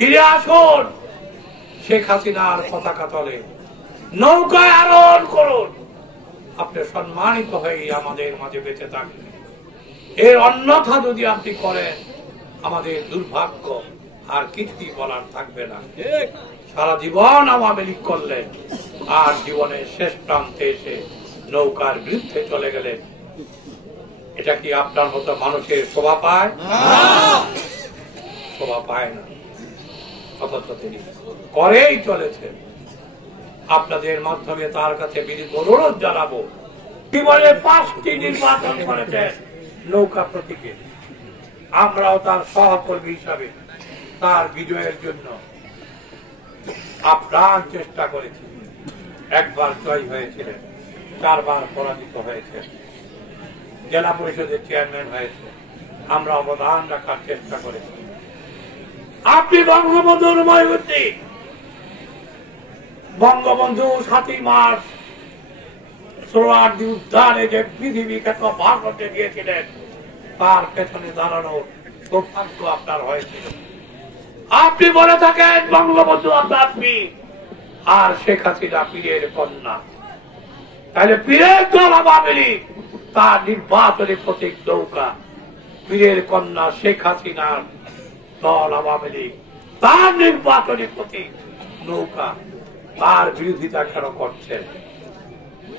ফিরে আসুন, শেখ হাসিনার পতাকা তলে নৌকায় আরোহণ করুন। আপনি সম্মানিত হয়ে আমাদের মাঝে বেঁচে থাকবেন। এর অন্যথা যদি আপনি করেন, আমাদের দুর্ভাগ্য, আর কিছুই বলার থাকবে না। সারা জীবন আওয়ামী লীগ করলেন, আর জীবনের শেষ প্রান্তে এসে নৌকার বিরুদ্ধে চলে গেলেন। এটা কি আপনার মতো মানুষের শোভা পায়? শোভা পায় না। অথচ তিনি করেই চলেছেন। আপনাদের মাধ্যমে তার কাছে বিনীত অনুরোধ জানাবো, জীবনে 5টি নির্বাচন করেছেন নৌকা প্রতীকে। আমরাও তার সহকর্মী হিসাবে তার বিজয়ের জন্য আপ্রাণ চেষ্টা করেছি। একবার জয় হয়েছিলেন, 4 বার পরাজিত হয়েছে, জেলা পরিষদের চেয়ারম্যান হয়েছে। আমরা অবদান রাখার চেষ্টা করেছি। আপনি বঙ্গবন্ধুর ময়ূরী, বঙ্গবন্ধু 7ই মার্চ সোহরাওয়ার্দী উদ্যানে যে পৃথিবী খ্যাত ভাষণে দিয়েছিলেন, তার পেছনে দাঁড়ানোর সৌভাগ্য আপনার হয়েছিল। আপনি বলে থাকেন বঙ্গবন্ধু আপনার পীর, আর শেখ হাসিনা পীরের কন্যা। তাহলে পীরের দল আওয়ামী লীগ, তার নির্বাচনী প্রতীক নৌকা। পীরের কন্যা শেখ হাসিনার দল আওয়ামী লীগ, তার নির্বাচনী প্রতীক নৌকা। তার বিরোধিতা কেন করছেন?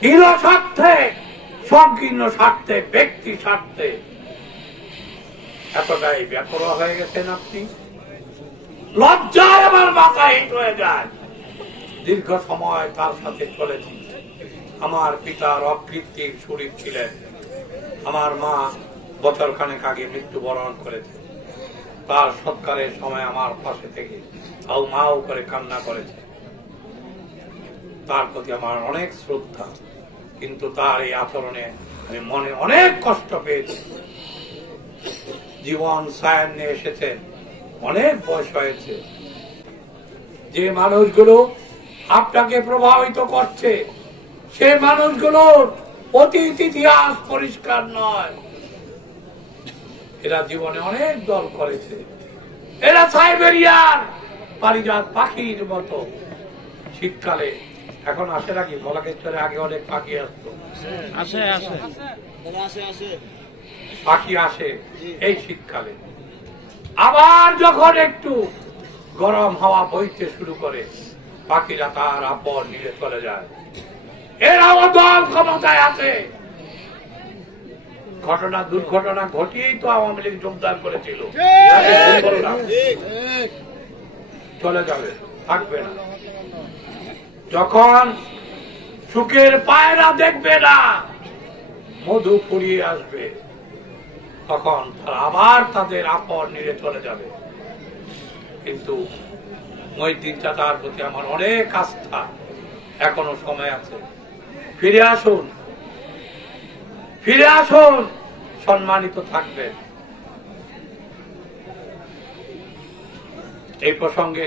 দৃঢ় স্বার্থে, সংকীর্ণ স্বার্থে, ব্যক্তি স্বার্থে এতটাই ব্যাপক হয়ে গেছেন আপনি। লজ্জায় আমার মাথা হিট হয়ে যায়। দীর্ঘ সময় তার সাথে চলেছি। আমার পিতার অকৃত্রিম শরীর ছিলেন। আমার মা বছরখানেক আগে মৃত্যুবরণ করেছে। তার সৎকারের সময় আমার পাশে থেকে হাউ মাউ করে কান্না করেছে। তার প্রতি আমার অনেক শ্রদ্ধা, কিন্তু তার এই আচরণে আমি মনে অনেক কষ্ট পেয়েছি। জীবন সায়ন নিয়ে এসেছেন, অনেক বয়স হয়েছে। যে মানুষগুলো আপনাকে প্রভাবিত করছে, সে মানুষগুলোর অতীত ইতিহাস পরিষ্কার নয়। এরা জীবনে অনেক দল করেছে। এরা সাইবেরিয়ার পারিজাত পাখির মতো। শীতকালে এখন আসে নাকি? বলাকেশ্বরে আগে অনেক পাখি আসতো, পাখি আসে এই শীতকালে। আবার যখন একটু গরম হাওয়া বইতে শুরু করে, পাখিরা তার আপন নিয়ে চলে যায়। এরাও দল ক্ষমতায় আছে। দুর্ঘটনা ঘটিয়েই তো আওয়ামী লীগ যোগদান করেছিল। চলে যাবে, থাকবে না। যখন সুখের পায়রা দেখবে না, মধু ফুরিয়ে আসবে, তখন তারা আবার তাদের আপন নিয়ে চলে যাবে। কিন্তু মহিউদ্দিন চাচার প্রতি আমার অনেক আস্থা। এখনো সময় আছে। ফিরে আসুন, ফিরে আসুন, সম্মানিত থাকবেন। এই প্রসঙ্গে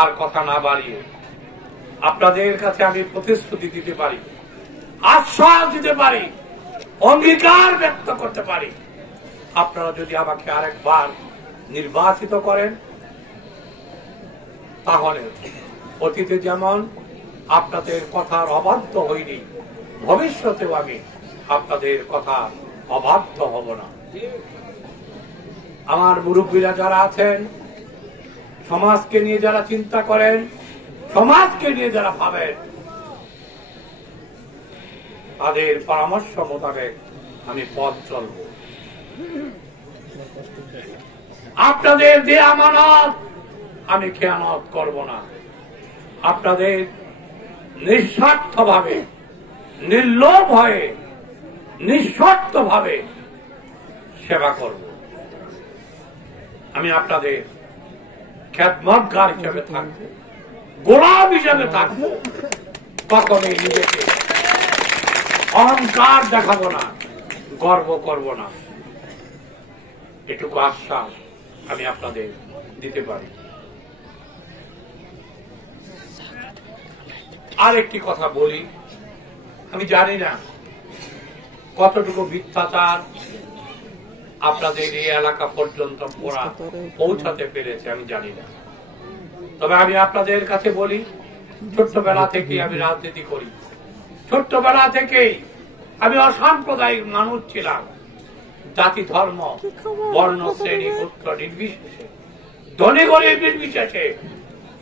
আর কথা না বাড়িয়ে আপনাদের কাছে আমি প্রতিশ্রুতি দিতে পারি, আশ্বাস দিতে পারি, অঙ্গীকার ব্যক্ত করতে পারি। আপনারা যদি আমাকে আরেকবার নির্বাচিত করেন, তাহলে অতীতে যেমন আপনাদের কথার অবাধ্য হইনি, ভবিষ্যতেও আমি আপনাদের কথা অবাধ্য হব না। আমার মুরব্বীরা যারা আছেন, সমাজকে নিয়ে যারা চিন্তা করেন, সমাজকে নিয়ে যারা ভাবেন, তাদের পরামর্শ মোতাবেক আমি পথ চলব। আপনাদের যে আমানত আমি খেয়ানত করব না। আপনাদের নিঃস্বার্থভাবে, নির্লোভ হয়ে, নিঃস্বার্থভাবে সেবা করব। আমি আপনাদের খ্যাতমতগার হিসেবে থাকবো, গোলাম হিসেবে থাকবো। কখনোই নিজেকে অহংকার দেখাবো না, গর্ব করব না। এটুকু আশ্বাস আমি আপনাদের দিতে পারি। আর একটি কথা বলি, আমি জানি না কতটুকু মিথ্যাচার আপনাদের এই এলাকা পর্যন্ত পৌঁছাতে পেরেছে, আমি জানি না। তবে আমি আপনাদের কাছে বলি, ছোট্টবেলা থেকেই আমি রাজনীতি করি, ছোট্টবেলা থেকেই আমি অসাম্প্রদায়িক মানুষ ছিলাম। জাতি, ধর্ম, বর্ণ, শ্রেণী, গোত্র নির্বিশেষে, ধনী গরিব নির্বিশেষে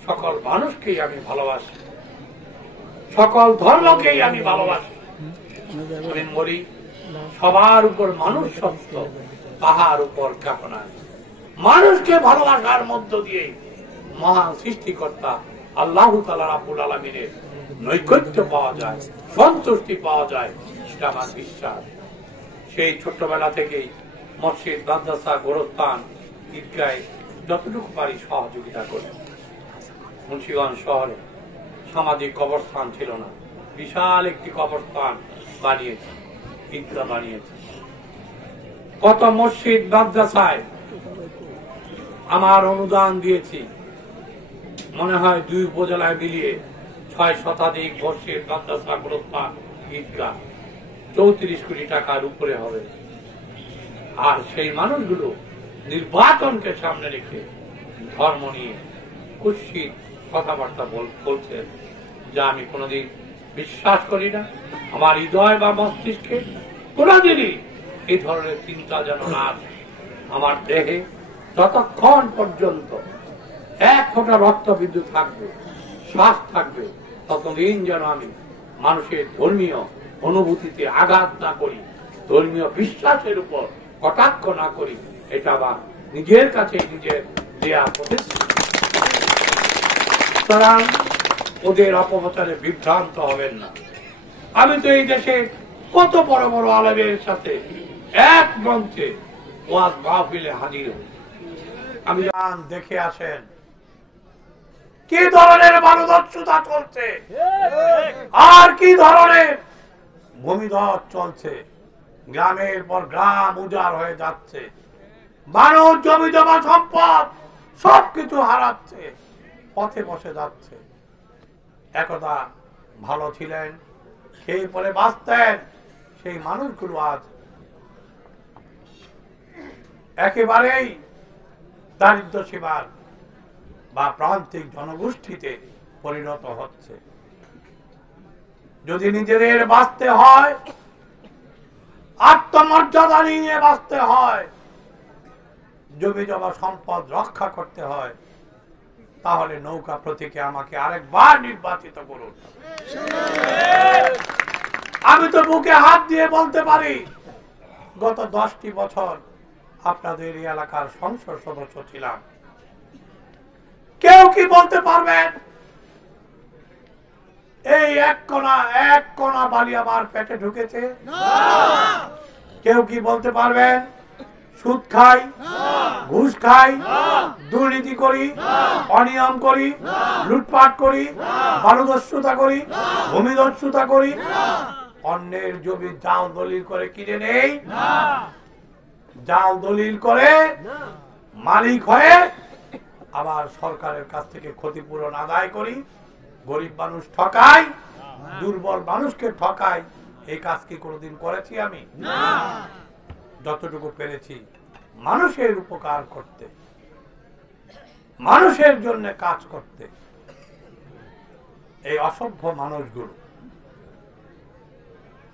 সকল মানুষকেই আমি ভালোবাসি, সকল ধর্মকেই আমি ভালোবাসি। আমি বলি, সবার উপর মানুষ সত্য, তাহার উপর কামনা। মানুষকে ভালোবাসার মধ্য দিয়ে মহান সৃষ্টিকর্তা আল্লাহ তাআলা রাব্বুল আলামিনের নৈকট্য পাওয়া যায়, সন্তুষ্টি পাওয়া যায়, এটা আমার বিশ্বাস। সেই ছোট্টবেলা থেকেই মসজিদ, মাদ্রাসা, গোরস্থান, ঈদগাহে যতটুকু পারি সহযোগিতা করি। মুন্সিগঞ্জ শহরে সামাজিক কবরস্থান ছিল না, বিশাল একটি কবরস্থান বানিয়েছে, ঈদগাহ বানিয়েছে। কত মসজিদ, মাদ্রাসায় আমার অনুদান দিয়েছি, মনে হয় 2 উপজেলায় মিলিয়ে 6 শতাধিক মসজিদ, মাদ্রাসা, গোরস্থান, ঈদগাহ 34 কোটি টাকার উপরে হবে। আর সেই মানুষগুলো নির্বাচনকে সামনে রেখে ধর্ম নিয়ে কুৎসিত কথাবার্তা বলছেন, যা আমি কোনোদিন বিশ্বাস করি না। আমার হৃদয় বা মস্তিষ্কে কোনোদিনই এই ধরনের চিন্তা যেন না আসে। আমার দেহে যতক্ষণ পর্যন্ত 1 ফোঁটা রক্তবিন্দু থাকবে, শ্বাস থাকবে, ততদিন যেন আমি মানুষের ধর্মীয় অনুভূতিতে আঘাত না করি, ধর্মীয় বিশ্বাসের উপর কটাক্ষ না করি, এটা বা নিজের কাছে নিজের দেয়া প্রতিশ্রুতি। সুতরাং ওদের অপপ্রচারে বিভ্রান্ত হবেন না। আমি তো এই দেশে কত বড় বড় আলেমের সাথে এক মঞ্চে ওয়াজ মাহফিলে হাজির হই। আমি দেখে আসেন কি ধরনের মানবদর্শতা চলছে, আর কি ধরনের ভূমিধস চলছে। গ্রামের পর গ্রাম উজাড় হয়ে যাচ্ছে, মানুষ জমি জমা সম্পদ সবকিছু হারাচ্ছে, পথে বসে যাচ্ছে। একদা ভালো ছিলেন, সেই পরে বাঁচতেন, সেই মানুষগুলো আজ একেবারেই দারিদ্র সীমার বা প্রান্তিক জনগোষ্ঠীতে পরিণত হচ্ছে। যদি নিজেদের বাঁচতে হয়, আত্মমর্যাদা নিয়ে বাঁচতে হয়, জমি জমা সম্পদ রক্ষা করতে হয়, তাহলে নৌকা প্রতীকে আমাকে আরেকবার নির্বাচিত করুন। আমি তো বুকে হাত দিয়ে বলতে পারি, গত 10টি বছর আপনাদের এই এলাকার সংসদ সদস্য ছিলাম। কেউ কি বলতে পারবেন এই এক কণা বালি আমার পেটে ঢুকেছে? কেউ কি বলতে পারবেন সুদ খাই, ঘুষ খাই, দুর্নীতি করি, অনিয়ম করি, লুটপাট করি, বালুদস্যুতা করি, ভূমিদস্যুতা করি, অন্যের জমি জাল দলিল করে কিনে নেই, জাল দলিল করে মালিক হয়ে আবার সরকারের কাছ থেকে ক্ষতিপূরণ আদায় করি, গরিব মানুষ ঠকাই, দুর্বল মানুষকে ঠকাই? এই কাজ কি কোনোদিন করেছি আমি? যতটুকু পেরেছি মানুষের উপকার করতে, মানুষের জন্য কাজ করতে। এই অসভ্য মানুষগুলো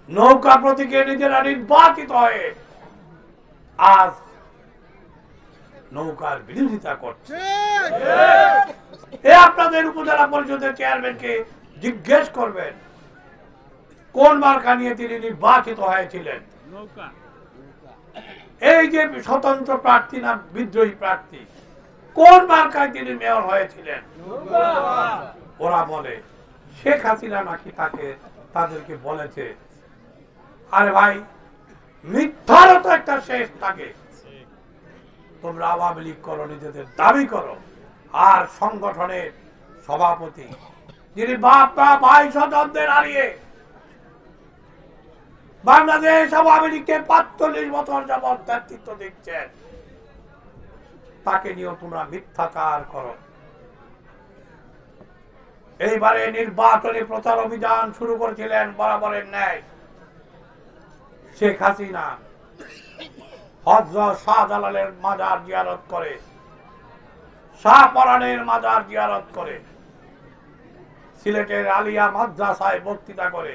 নৌকা প্রতীকে নিজেরা নির্বাচিত হয়ে আজ নৌকার বিরোধিতা করছে। আপনাদের উপজেলা পরিষদের চেয়ারম্যানকে জিজ্ঞেস করবেন কোন মার্কা নিয়ে তিনি নির্বাচিত হয়েছিলেন। এই যে স্বতন্ত্র প্রার্থী না বিদ্রোহী প্রার্থী, কোন মার্কায় তিনি মেয়র হয়েছিলেন? ওরা বলে শেখ হাসিনা নাকি তাদেরকে বলেছে। আরে ভাই, মিথ্যারও তো একটা শেষ থাকে। তোমরা আওয়ামী লীগ করো, নিজেদের দাবি করো, আর সংগঠনের সভাপতি যিনি বাপ মা ভাই স্বজনদের হারিয়ে বাংলাদেশ আওয়ামী লীগকে 45 বছর যাবৎ নেতৃত্ব দিচ্ছেন, তাকে নিয়েও তোমরা মিথ্যাচার করো। এইবারে নির্বাচনী প্রচার অভিযান শুরু করেছিলেন বরাবরের ন্যায়। শেখ হাসিনা হযরত শাহজালালের মাজার জিয়ারত করে শাহপরানের মাজার জিয়ারত করে, সিলেটের আলিয়া মাদ্রাসায় বক্তৃতা করে।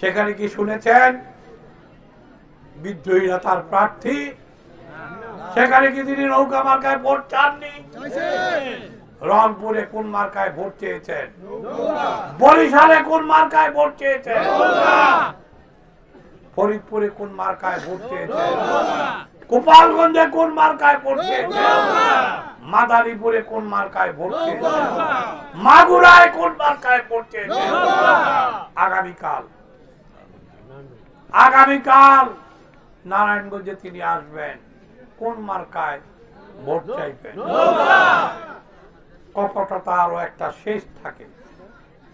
সেখানে কি শুনেছেন বিদ্রোহীরা তার প্রার্থী? সেখানে কি তিনি নৌকা মার্কায় ভোট চাননি? রংপুরে কোন মার্কায় ভোট চেয়েছেন? বরিশালে কোন মার্কায় ভোট চেয়েছেন? ফরিদপুরে কোন মার্কায় ভোট চেয়েছেন? গোপালগঞ্জে কোন মার্কায় ভোট চেয়েছেন? মাদারীপুরে কোন মার্কায় ভোট চেয়েছেন? মাগুরায় কোন মার্কায় ভোট চেয়েছেন? আগামীকাল নারায়ণগঞ্জে তিনি আসবেন, কোন মার্কায় ভোট চাইবেন? কপটতা আরো একটা শেষ থাকে,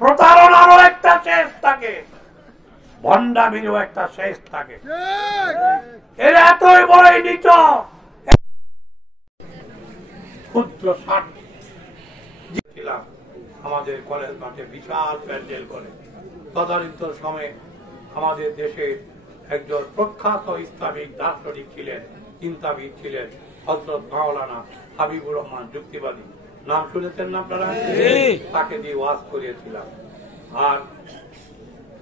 প্রতারণারও একটা শেষ থাকে, ভণ্ডামিরও একটা শেষ থাকে। এরা এতই বড়ই নিচ, ক্ষুদ্র স্বার্থ। আমাদের কলেজ মাঠে বিশাল প্যান্ডেল করে। তদানীন্তন সময়ে আমাদের দেশের একজন প্রখ্যাত ইসলামিক দার্শনিক ছিলেন, চিন্তাবিদ ছিলেন, হযরত মাওলানা হাবিবুর রহমান যুক্তিবাদী। নাম শুনেছেন না আপনারা? তাকে দিয়ে ওয়াজ করিয়েছিলাম। আর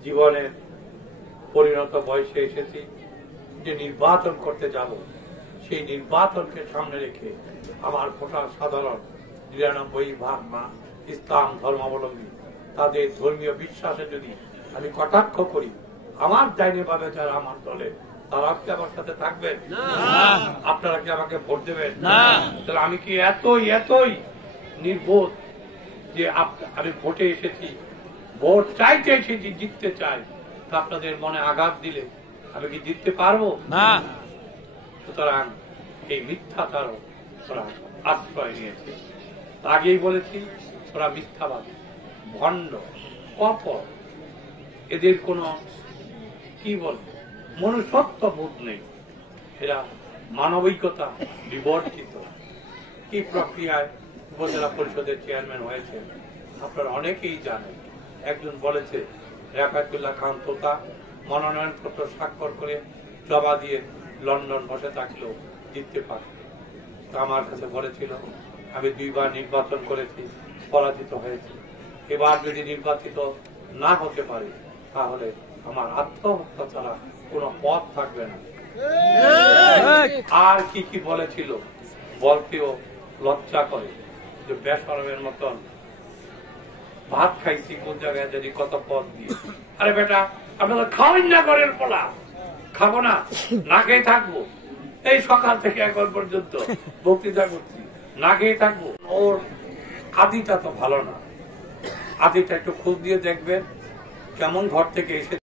জীবনের পরিণত বয়সে এসেছি, যে নির্বাচন করতে যাব, সেই নির্বাচনকে সামনে রেখে আমার গোটা সাধারণ ৯৯% ইসলাম ধর্মাবলম্বী, তাদের ধর্মীয় বিশ্বাসে যদি আমি কটাক্ষ করি, আমার ডাইনে ভাবে যারা আমার দলে, তারা কি আমার সাথে থাকবেন? আপনারা কি আমাকে ভোট দেবেন? তাহলে আমি কি এতই নির্বোধ যে আমি ভোটে এসেছি, ভোট চাইতে এসেছি, জিততে চাই, তা আপনাদের মনে আঘাত দিলে আমি কি জিততে পারবো না? সুতরাং এই মিথ্যাচারও ওরা আশ্রয় নিয়েছে। আগেই বলেছি, ওরা মিথ্যাবাদী, ভণ্ড, কপট, এদের কোনো কি বলবো মনুষ্যত্ব বোধ নেই। এরা মানবিকতা বিবর্জিত। কি প্রক্রিয়ায় উপজেলা পরিষদের চেয়ারম্যান হয়েছে আপনারা অনেকেই জানেন। একজন বলেছে রেফায়েতুল্লাহ খান তোতা মনোনয়নপত্র স্বাক্ষর করে জমা দিয়ে লন্ডন বসে থাকলেও জিততে পারে। আমার কাছে বলেছিল, আমি 2 বার নির্বাচন করেছি, পরাজিত হয়েছি, এবার যদি নির্বাচিত না হতে পারে তাহলে আমার আত্মহত্যা ছাড়া কোনো পথ থাকবে না। আর কি বলেছিল বলতেও লজ্জা করে, যে বেশরমের মতন ভাত খাইছি কোন জায়গায় যদি কত পথ দিয়ে। আরে বেটা, আপনারা খাওয়াই না করেন, পোলা খাবো না, না খেয়ে থাকবো। এই সকাল থেকে এখন পর্যন্ত বক্তৃতা করছি, না খেয়ে থাকবো। ওর আদিটা তো ভালো না, আদিটা একটু খোঁজ দিয়ে দেখবেন কেমন ঘর থেকে এসে